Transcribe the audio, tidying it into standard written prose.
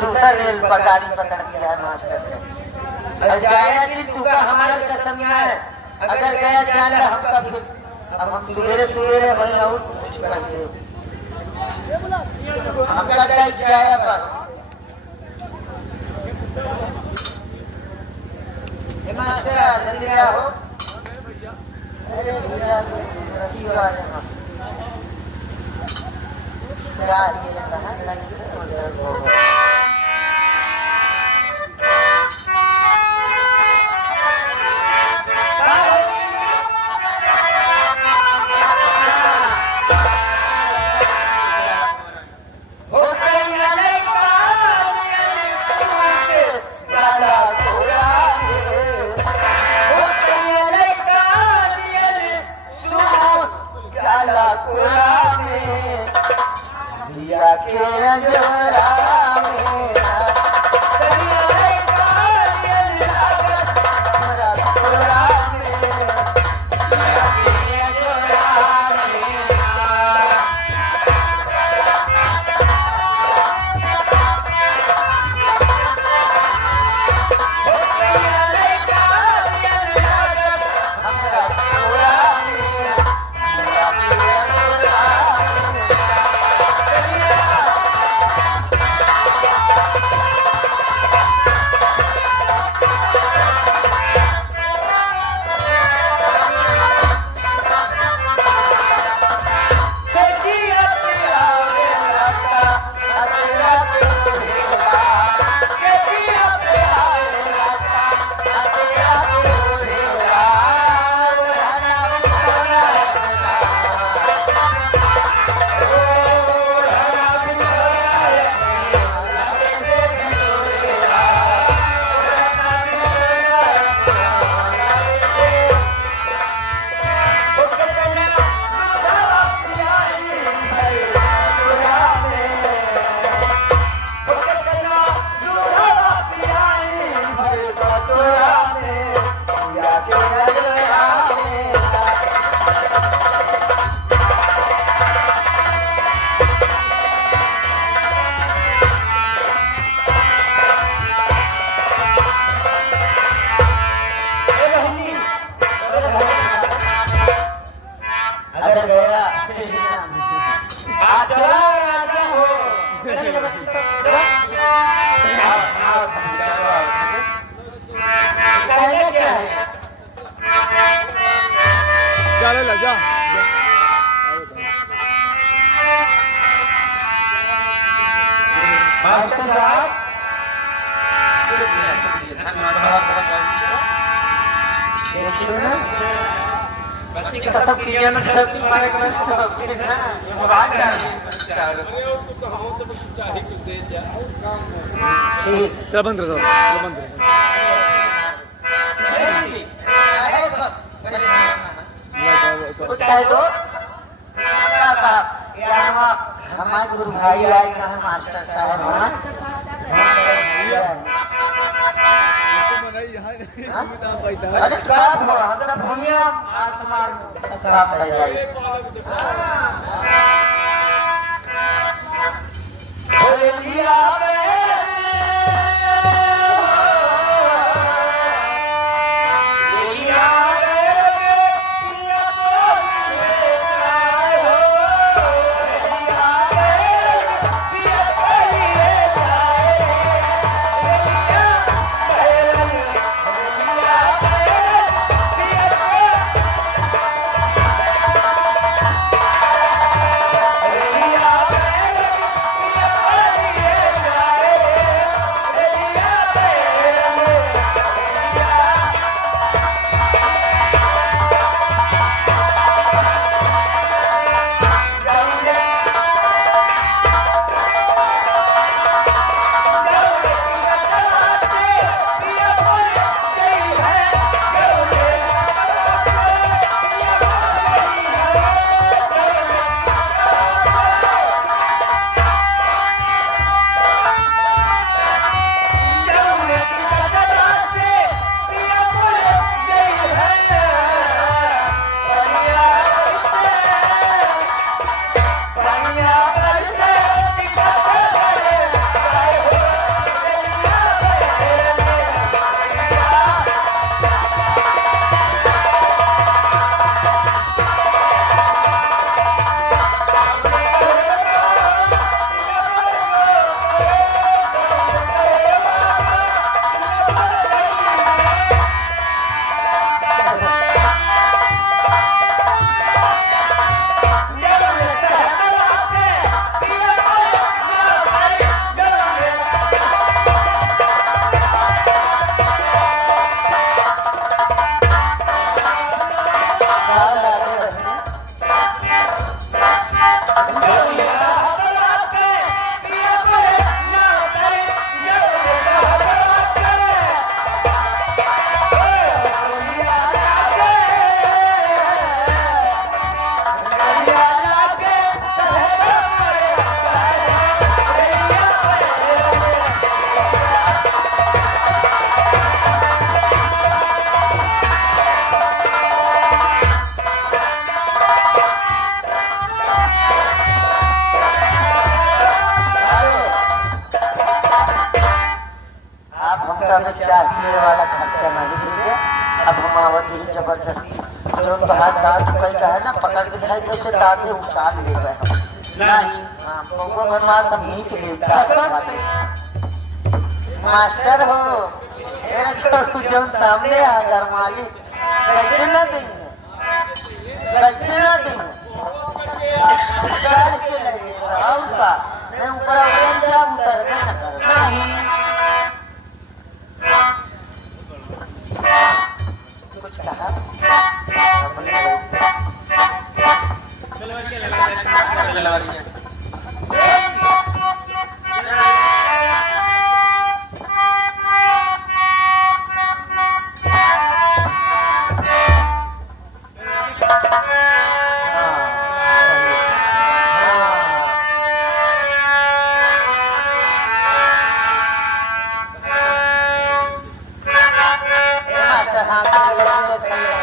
दूसरा रेल पर गाड़ी पकड़ दिया है मास्टर ने। जाएगा कि तुका हमारे कसम में है, अगर गया जाना हम कब अब हम सवेरे सवेरे वही और कुछ करते हम कर जाएगा पर मास्टर जल्दी आओ। अरे भैया रसी आ जाना क्या ये कहां लगी मास्टर साहब सब किया ना सब तुम्हारे को सब ठीक है ये बात क्या है चल बंद रहो चल बंद कुछ कह दो हमारे गुरु भाई आएगा है मास्टर साहब अरे कब हो हम तो भैया आसमान खराब है पकड़ के धाई कैसे दादे उठा ले गए हम नहीं हाँ बउआ बनवास हम नीच लेता मास्टर हो ये तो जो सामने आ घर मालिक कैसे ना देंगे कैसे ना देंगे चार के लगेगा और का मैं ऊपर उतर जा उतर के ना करो कुछ कहा हाँ